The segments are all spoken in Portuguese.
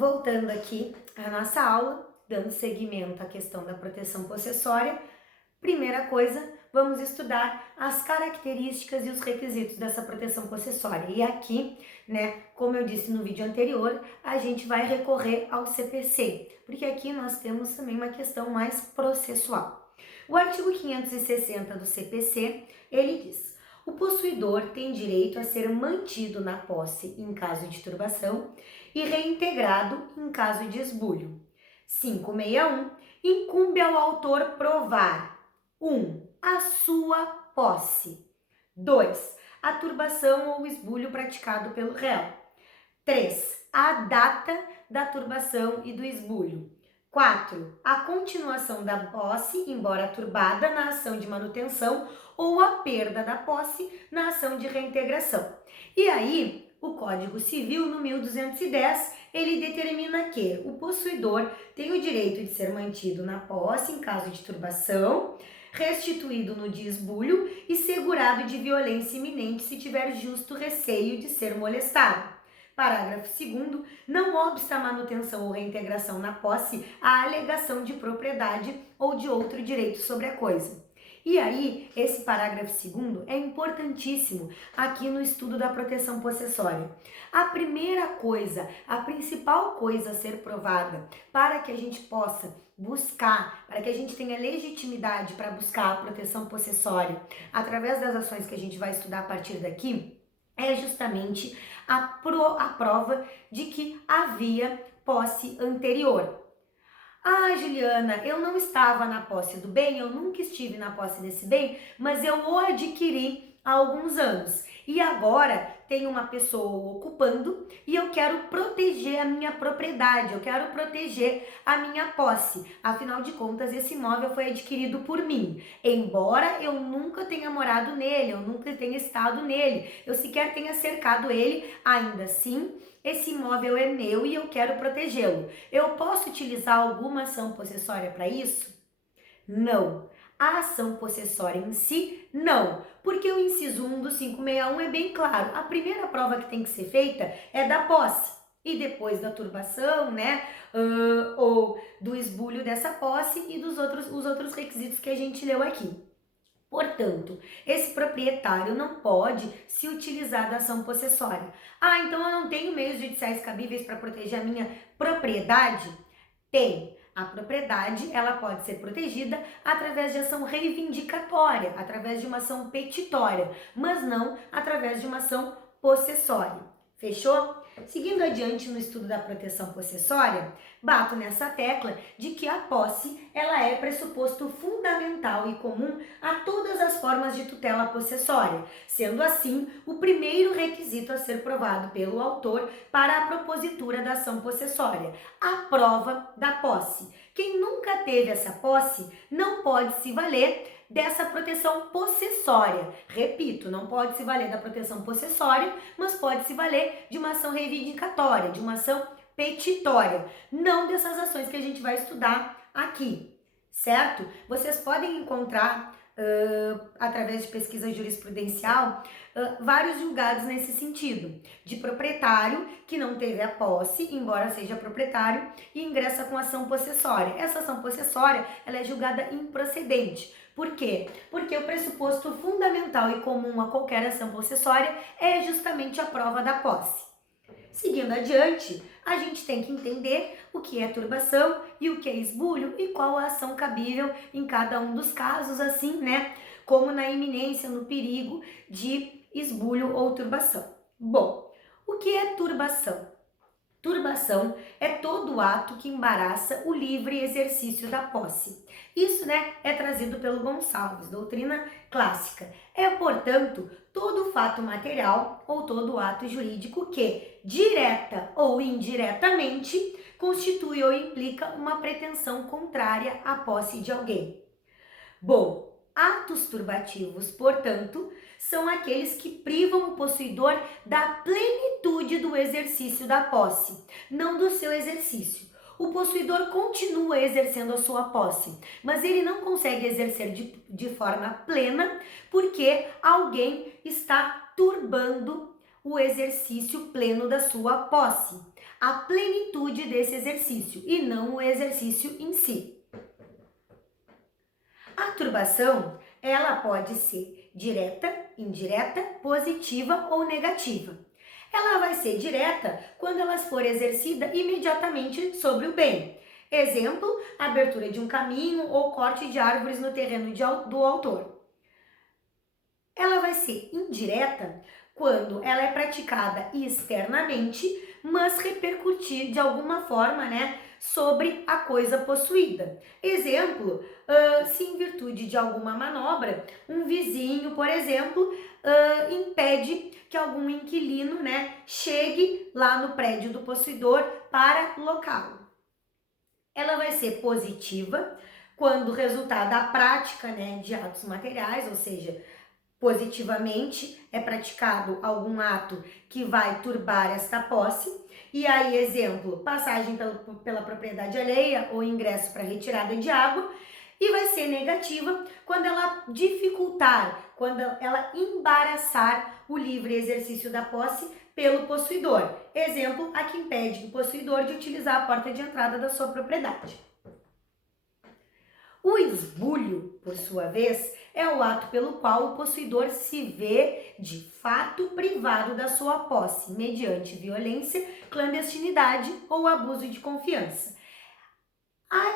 Voltando aqui à nossa aula, dando seguimento à questão da proteção possessória, primeira coisa, vamos estudar as características e os requisitos dessa proteção possessória. E aqui, como eu disse no vídeo anterior, a gente vai recorrer ao CPC, porque aqui nós temos também uma questão mais processual. O artigo 560 do CPC, ele diz: o possuidor tem direito a ser mantido na posse em caso de turbação e reintegrado em caso de esbulho. 561. Incumbe ao autor provar 1. A sua posse. 2. A turbação ou esbulho praticado pelo réu. 3. A data da turbação e do esbulho. 4. A continuação da posse, embora turbada, na ação de manutenção ou a perda da posse na ação de reintegração. E aí, o Código Civil, no 1210, ele determina que o possuidor tem o direito de ser mantido na posse em caso de turbação, restituído no dia esbulho e segurado de violência iminente se tiver justo receio de ser molestado. Parágrafo 2º, não obsta a manutenção ou reintegração na posse a alegação de propriedade ou de outro direito sobre a coisa. E aí, esse parágrafo 2º é importantíssimo aqui no estudo da proteção possessória. A primeira coisa, a principal coisa a ser provada para que a gente possa buscar, para que a gente tenha legitimidade para buscar a proteção possessória através das ações que a gente vai estudar a partir daqui, é justamente a prova de que havia posse anterior. Ah, Juliana, eu não estava na posse do bem, eu nunca estive na posse desse bem, mas eu o adquiri há alguns anos. E agora tem uma pessoa ocupando e eu quero proteger a minha propriedade, eu quero proteger a minha posse. Afinal de contas, esse imóvel foi adquirido por mim. Embora eu nunca tenha morado nele, eu nunca tenha estado nele, eu sequer tenha cercado ele, ainda assim, esse imóvel é meu e eu quero protegê-lo. Eu posso utilizar alguma ação possessória para isso? Não. A ação possessória em si, não. Porque o inciso 1 do 561 é bem claro. A primeira prova que tem que ser feita é da posse. E depois da turbação, ou do esbulho dessa posse e os outros requisitos que a gente leu aqui. Portanto, esse proprietário não pode se utilizar da ação possessória. Ah, então eu não tenho meios judiciais cabíveis para proteger a minha propriedade? Tem. A propriedade, ela pode ser protegida através de ação reivindicatória, através de uma ação petitória, mas não através de uma ação possessória. Fechou? Seguindo adiante no estudo da proteção possessória, bato nessa tecla de que a posse, ela é pressuposto fundamental e comum a todas as formas de tutela possessória, sendo assim o primeiro requisito a ser provado pelo autor para a propositura da ação possessória, a prova da posse. Quem nunca teve essa posse não pode se valer dessa proteção possessória. Repito, não pode se valer da proteção possessória, mas pode se valer de uma ação reivindicatória, de uma ação petitória, não dessas ações que a gente vai estudar aqui, certo? Vocês podem encontrar, através de pesquisa jurisprudencial, vários julgados nesse sentido, de proprietário que não teve a posse, embora seja proprietário, e ingressa com ação possessória. Essa ação possessória, ela é julgada improcedente. Por quê? Porque o pressuposto fundamental e comum a qualquer ação possessória é justamente a prova da posse. Seguindo adiante, a gente tem que entender o que é turbação e o que é esbulho e qual a ação cabível em cada um dos casos, assim, como na iminência, no perigo de esbulho ou turbação. Bom, o que é turbação? Turbação é todo ato que embaraça o livre exercício da posse. Isso, é trazido pelo Gonçalves, doutrina clássica. É, portanto, todo fato material ou todo ato jurídico que, direta ou indiretamente, constitui ou implica uma pretensão contrária à posse de alguém. Bom, atos turbativos, portanto, são aqueles que privam o possuidor da plenitude do exercício da posse, não do seu exercício. O possuidor continua exercendo a sua posse, mas ele não consegue exercer de forma plena porque alguém está turbando o exercício pleno da sua posse. a plenitude desse exercício e não o exercício em si. A turbação, ela pode ser direta, indireta, positiva ou negativa. Ela vai ser direta quando ela for exercida imediatamente sobre o bem. Exemplo, abertura de um caminho ou corte de árvores no terreno do autor. Ela vai ser indireta quando ela é praticada externamente, mas repercutir de alguma forma, sobre a coisa possuída. Exemplo, se em virtude de alguma manobra, um vizinho, por exemplo, impede que algum inquilino, chegue lá no prédio do possuidor para locá-lo. Ela vai ser positiva quando resultado da prática, de atos materiais, ou seja, positivamente é praticado algum ato que vai turbar esta posse. E aí, exemplo, passagem pela propriedade alheia ou ingresso para retirada de água. E vai ser negativa quando ela dificultar, quando ela embaraçar o livre exercício da posse pelo possuidor. Exemplo, a que impede o possuidor de utilizar a porta de entrada da sua propriedade. O esbulho, por sua vez, é o ato pelo qual o possuidor se vê de fato privado da sua posse, mediante violência, clandestinidade ou abuso de confiança.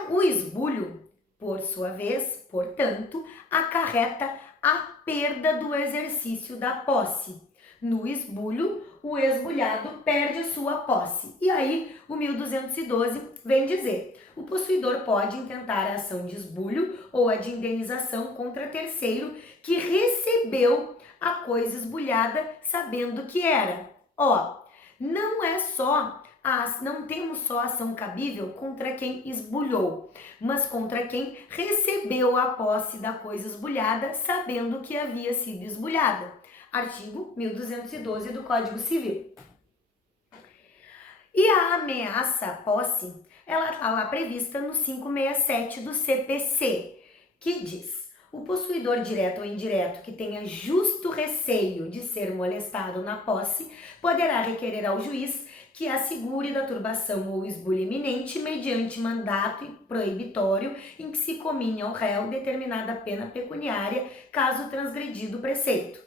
O esbulho, por sua vez, portanto, acarreta a perda do exercício da posse. No esbulho, o esbulhado perde sua posse. E aí, o 1212 vem dizer: o possuidor pode intentar a ação de esbulho ou a de indenização contra terceiro que recebeu a coisa esbulhada sabendo que era. Não temos só ação cabível contra quem esbulhou, mas contra quem recebeu a posse da coisa esbulhada sabendo que havia sido esbulhada. Artigo 1212 do Código Civil. E a ameaça à posse, ela está lá prevista no 567 do CPC, que diz: o possuidor direto ou indireto que tenha justo receio de ser molestado na posse poderá requerer ao juiz que assegure da turbação ou esbulho iminente mediante mandato proibitório em que se comine ao réu determinada pena pecuniária caso transgredido o preceito.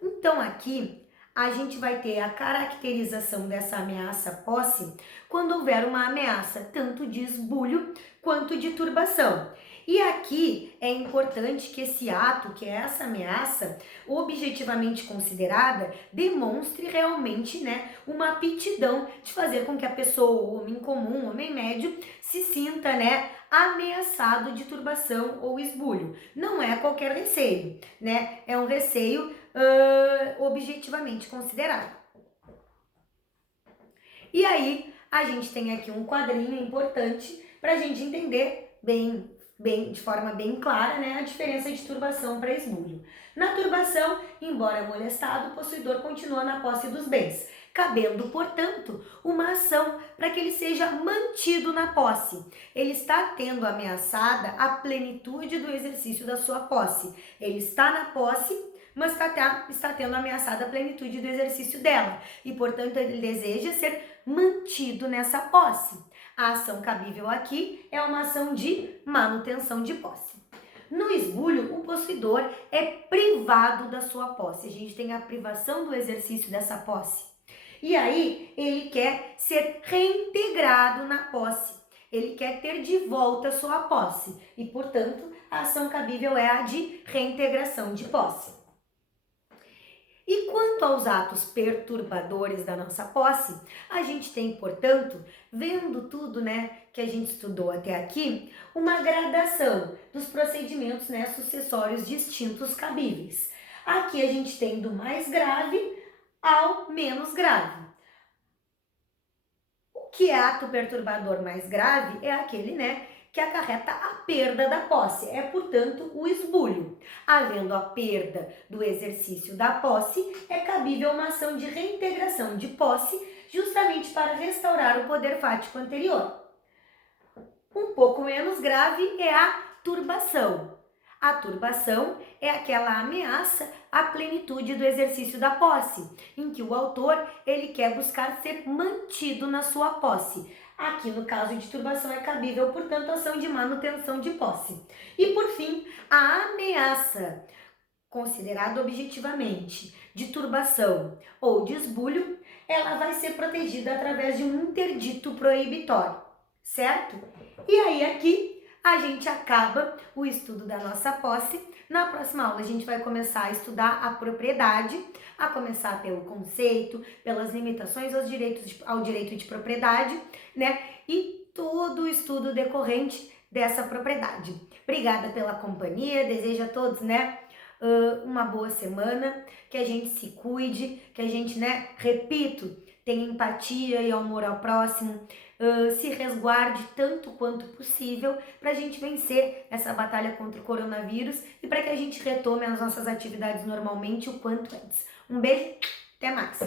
Então aqui a gente vai ter a caracterização dessa ameaça à posse quando houver uma ameaça tanto de esbulho quanto de turbação. E aqui é importante que esse ato, que é essa ameaça, objetivamente considerada, demonstre realmente, uma aptidão de fazer com que a pessoa, o homem comum, o homem médio, se sinta, ameaçado de turbação ou esbulho. Não é qualquer receio, É um receio objetivamente considerado. E aí, a gente tem aqui um quadrinho importante para a gente entender de forma bem clara, a diferença de turbação para esbulho. Na turbação, embora molestado, o possuidor continua na posse dos bens, cabendo, portanto, uma ação para que ele seja mantido na posse. Ele está tendo ameaçada a plenitude do exercício da sua posse. Ele está na posse, mas está tendo ameaçada a plenitude do exercício dela. E, portanto, ele deseja ser mantido nessa posse. A ação cabível aqui é uma ação de manutenção de posse. No esbulho, o possuidor é privado da sua posse. A gente tem a privação do exercício dessa posse. E aí, ele quer ser reintegrado na posse. Ele quer ter de volta a sua posse. E, portanto, a ação cabível é a de reintegração de posse. E quanto aos atos perturbadores da nossa posse, a gente tem, portanto, vendo tudo, que a gente estudou até aqui, uma gradação dos procedimentos, sucessórios distintos cabíveis. Aqui a gente tem do mais grave ao menos grave. O que é ato perturbador mais grave é aquele, que acarreta a perda da posse, é, portanto, o esbulho. Havendo a perda do exercício da posse, é cabível uma ação de reintegração de posse, justamente para restaurar o poder fático anterior. Um pouco menos grave é a turbação. A turbação é aquela ameaça à plenitude do exercício da posse, em que o autor ele quer buscar ser mantido na sua posse. Aqui no caso de turbação é cabível, portanto, a ação de manutenção de posse. E por fim, a ameaça, considerada objetivamente de turbação ou de esbulho, ela vai ser protegida através de um interdito proibitório, certo? E aí aqui a gente acaba o estudo da nossa posse. Na próxima aula a gente vai começar a estudar a propriedade, a começar pelo conceito, pelas limitações ao direito de propriedade, né? E todo o estudo decorrente dessa propriedade. Obrigada pela companhia, desejo a todos, né, uma boa semana, que a gente se cuide, que a gente, né, repito, tenha empatia e amor ao próximo, se resguarde tanto quanto possível para a gente vencer essa batalha contra o coronavírus e para que a gente retome as nossas atividades normalmente o quanto antes. Um beijo, até mais!